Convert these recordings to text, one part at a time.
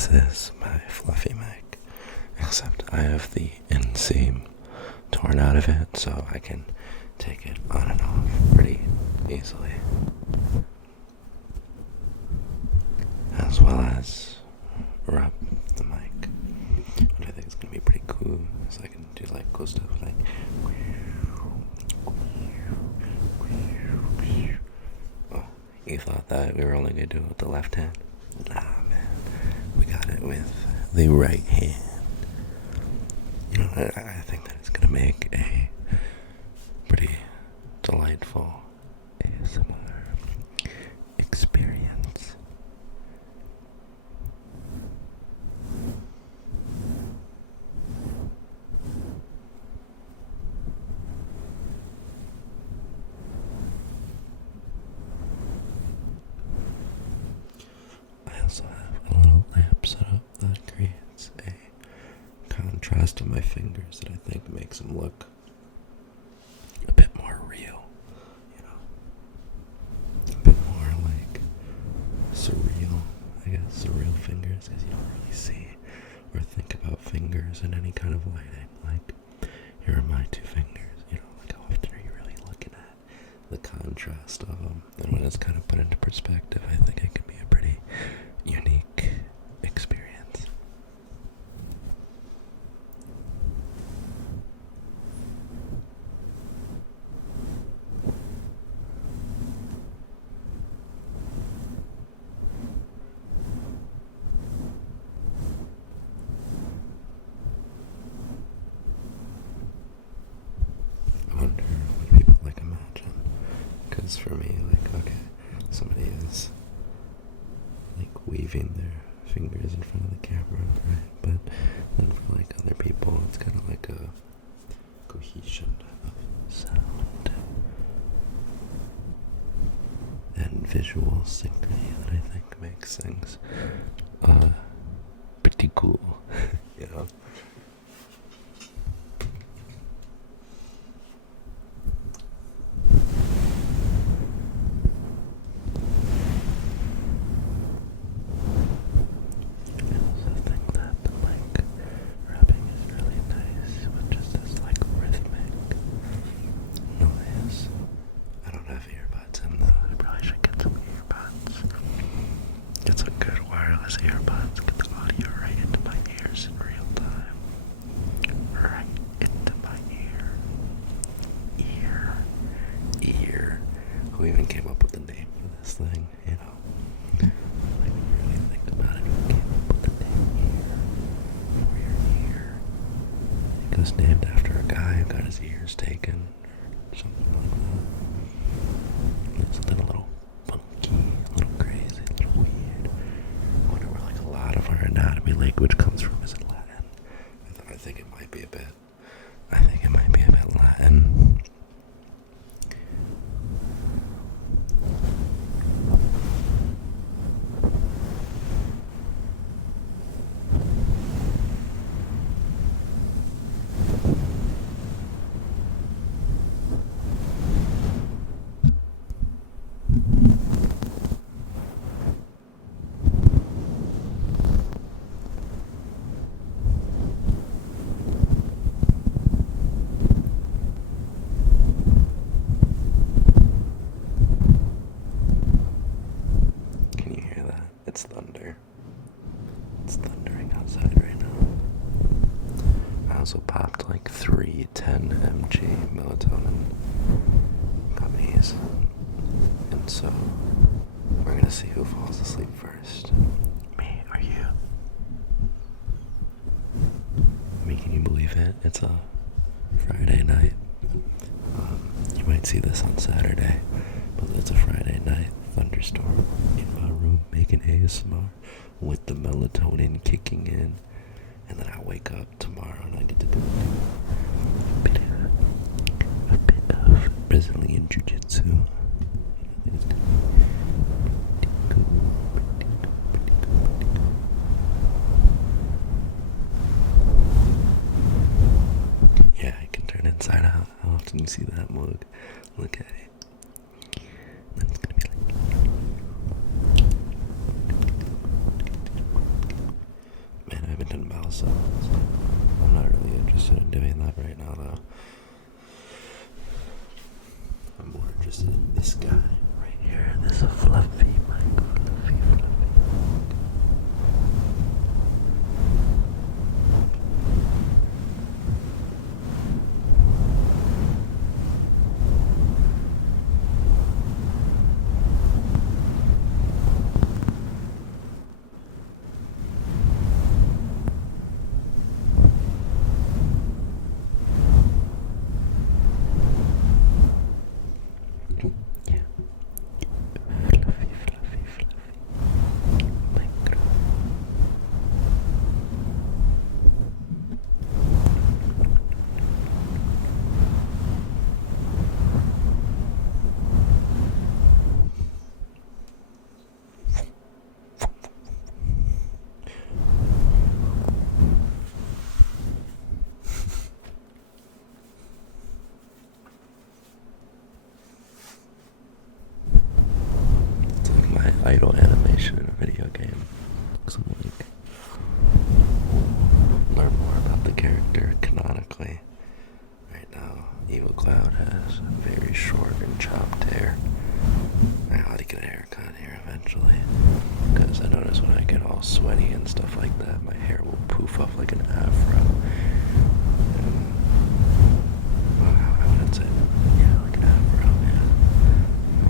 This is my fluffy mic, except I have the inseam torn out of it, so I can take it on and off pretty easily. As well as rub the mic, which I think is going to be pretty cool, so I can do like cool stuff like oh, you thought that we were only going to do it with the left hand? Nah, man, we got it with the right hand. You know, I think that it's going to make a pretty delightful ASMR experience. I also have a little lamp set up that creates a contrast to my fingers that I think makes them look a bit more real, you know, a bit more like surreal, I guess, surreal fingers, because you don't really see or think about fingers in any kind of lighting, like, here are my two fingers, you know, like how often are you really looking at the contrast of them, and when it's kind of put into perspective, I think it can be a pretty unique experience. I wonder what people like imagine, because for me, like, okay, somebody is like waving their fingers in front of the camera, right? But then for like other people, it's kind of like a cohesion of sound and visual synchrony that I think makes things pretty cool, you know? I also think that the mic rubbing is really nice with just this like rhythmic noise. I don't have earbuds in though. I probably should get some earbuds. Get some good wireless earbuds. Get the audio right into my ears in real time. Right into my ear. Ear. Who even came up with the name for this thing, you know? Like, when you really think about it, who came up with the name for your ear? It was named after a guy who got his ears taken, or something like that. It's a little funky, a little crazy, a little weird. I wonder where like a lot of our anatomy language comes from. Is it Latin? I think it might be a bit. I think it might be a bit Latin. Can you hear that? It's thunder. It's thundering outside right now. I also popped like 3 10 mg melatonin gummies. And so we're gonna see who falls asleep first. Me or you? I mean, can you believe it? It's a Friday night. You might see this on Saturday, but it's a Friday night thunderstorm in my room making ASMR with the melatonin kicking in, and then I wake up tomorrow and I get to do a bit of Brazilian Jiu-Jitsu. I think it's gonna be pretty cool. Yeah, I can turn inside out. How often you see that mug? Look at it. And it's gonna be like interested in doing that right now, though. I'm more interested in this guy right here. This fluffy mic. Fluffy. Idle animation in a video game. Some like learn more about the character canonically. Right now, Evil Cloud has very short and chopped hair. I ought to get a haircut here eventually, because I notice when I get all sweaty and stuff like that, my hair will poof up like an afro. And, well, I wouldn't say that. Yeah, like an afro, yeah.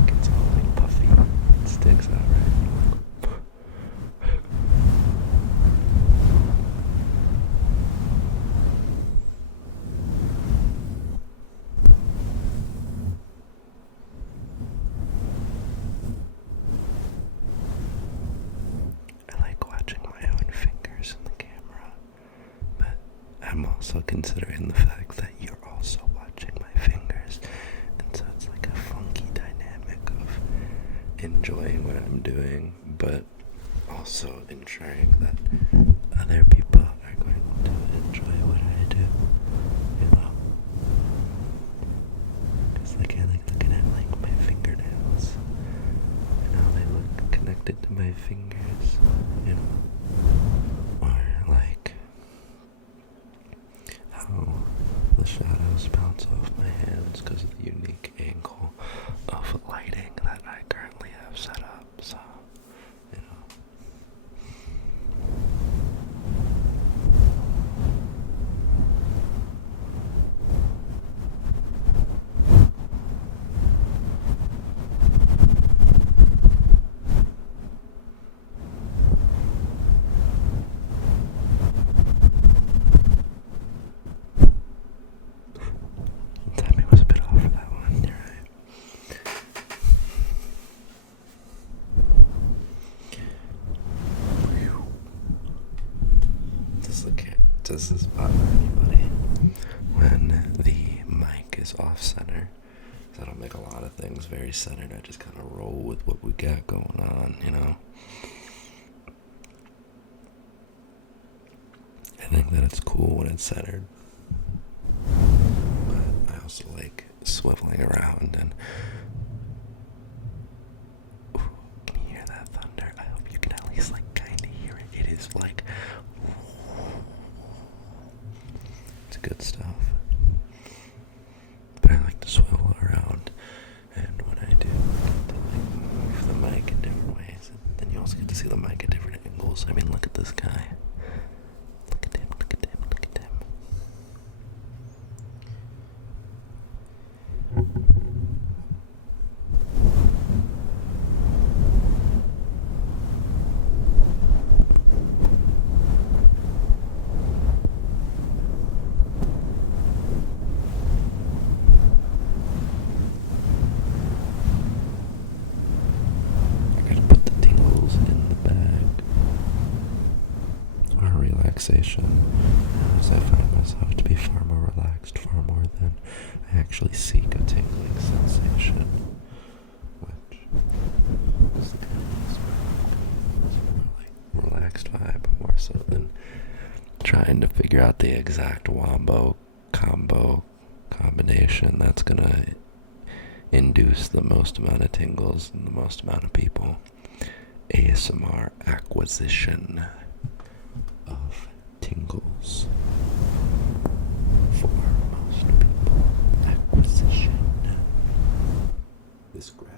Like it's all like puffy. It sticks out, right? I'm also considering the fact that you're also watching my fingers, and so it's like a funky dynamic of enjoying what I'm doing, but also ensuring that other people are going to enjoy what I do, you know? Because like I like looking at like my fingernails, and how they look connected to my fingers, you know? Or like how the shadows bounce off my hands because of the unique angle of lighting that I currently have set up, so, you know. Timing was a bit off for that one, you're right. Does this bother anybody when the mic is off center? Because I don't make a lot of things very centered. I just kind of roll with what we got going on, you know? I think that it's cool when it's centered. But I also like swiveling around and... Ooh, can you hear that thunder? I hope you can at least like kind of hear it. It is like... It's good stuff. But I like to swivel around, and when I do, I get to like move the mic in different ways, and then you also get to see the mic at different angles. I mean, look at this guy. Look at him, look at him, look at him. Relaxation, as I find myself to be far more relaxed, far more than I actually seek a tingling sensation, which is the kind of really relaxed vibe, more so than trying to figure out the exact wombo combo combination that's gonna induce the most amount of tingles and the most amount of people. ASMR acquisition of tingles. for most people, acquisition. This graph,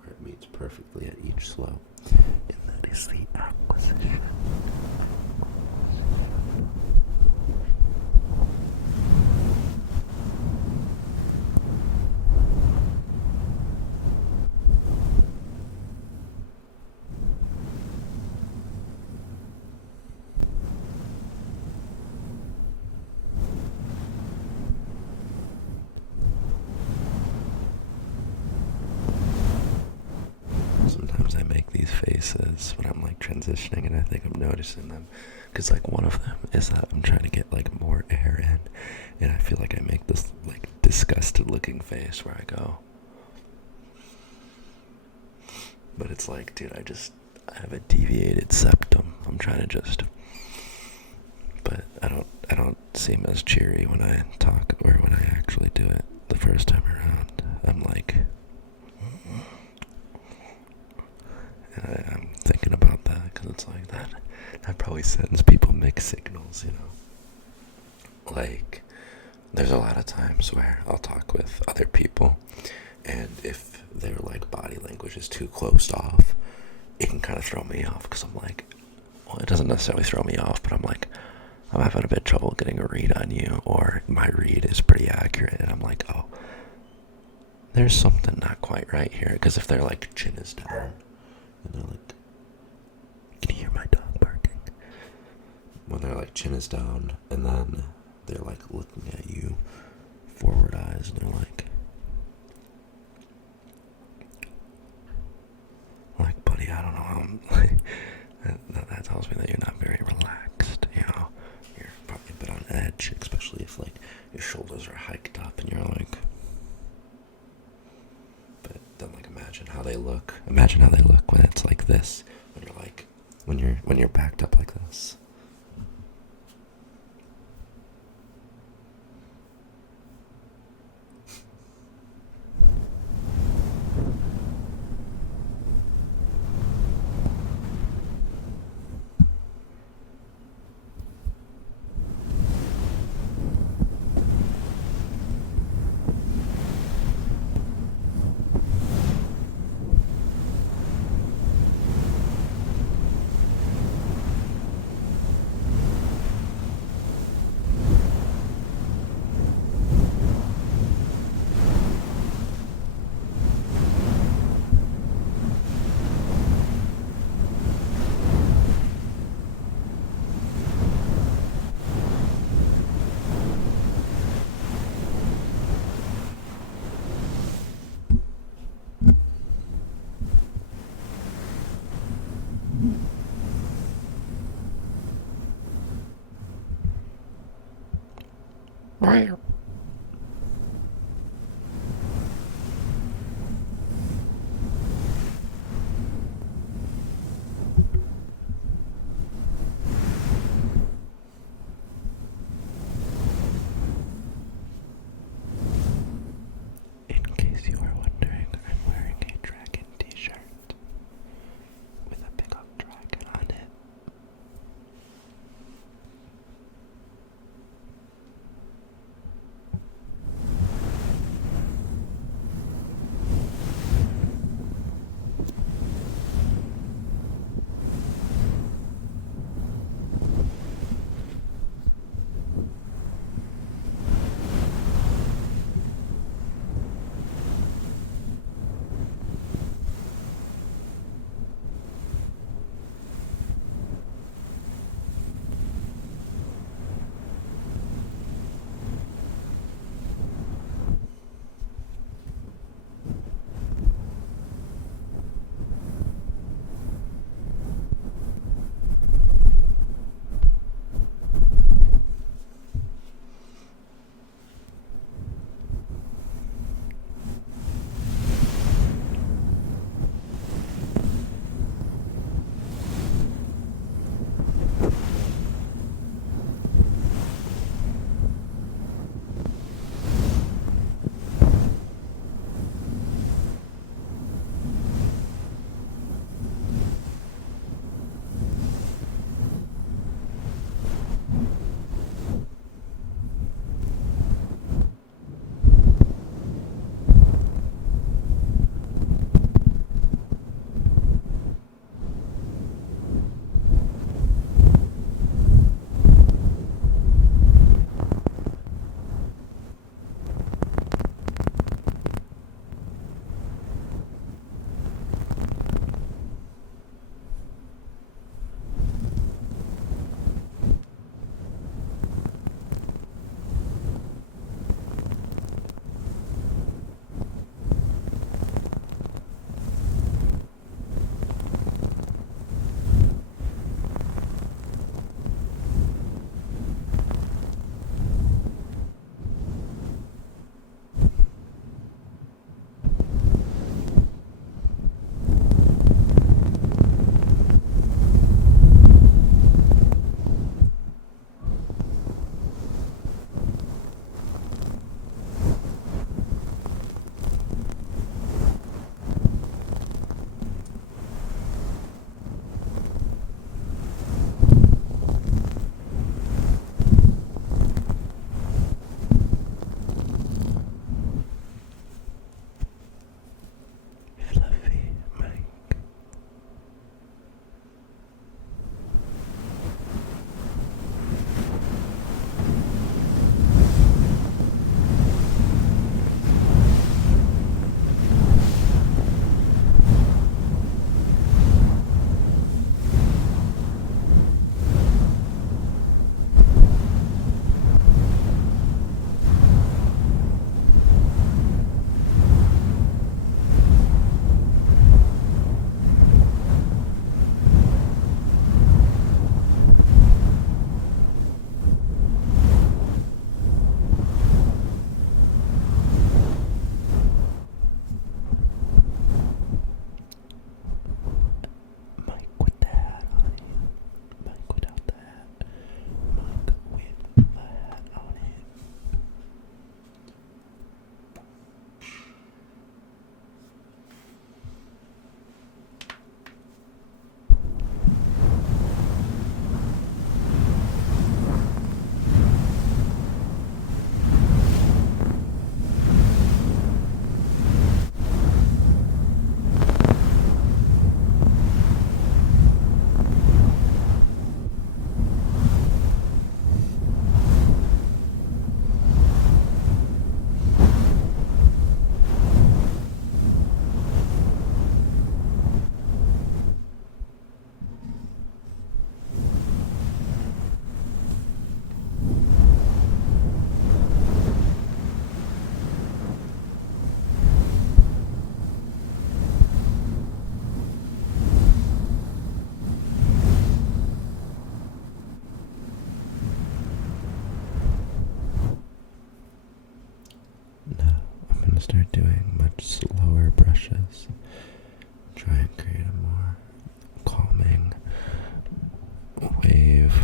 where it meets perfectly at each slope, and that is the acquisition. Sometimes I make these faces when I'm like transitioning and I think I'm noticing them, because like one of them is that I'm trying to get like more air in, and I feel like I make this like disgusted looking face where I go, but it's like, dude, I have a deviated septum. I'm trying to but I don't seem as cheery when I talk or when I actually do it the first time around. I'm like, I'm thinking about that because it's like that probably sends people mixed signals, you know. Like, there's a lot of times where I'll talk with other people, and if their like body language is too closed off, it can kind of throw me off, because I'm like, well, it doesn't necessarily throw me off, but I'm like, I'm having a bit of trouble getting a read on you, or my read is pretty accurate, and I'm like, oh, there's something not quite right here, because if their like chin is down, and they're like, can you hear my dog barking? When their like chin is down, and then they're like looking at you, forward eyes, and they're like, buddy, I don't know how I'm like, that tells me that you're not very relaxed, you know. You're probably a bit on edge, especially if like your shoulders are hiked up and you're like, but then like imagine how they look when it's like this, when you're like, when you're backed up like this. Wow. In case you are wondering, I'm wearing a dragon t-shirt with a big old dragon on it.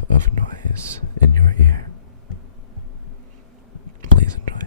of noise in your ear. Please enjoy.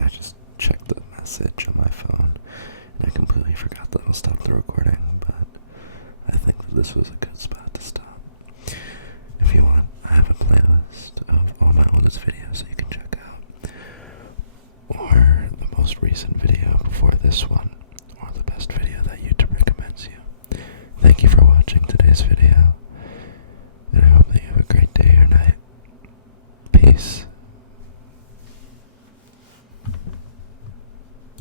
I just checked the message on my phone, and I completely forgot that I'll stop the recording, but I think that this was a good spot to stop. If you want, I have a playlist of all my oldest videos that you can check out, or the most recent video before this one, or the best video that YouTube recommends you. Thank you for watching today's video, and I hope that you have a great day or night. Peace.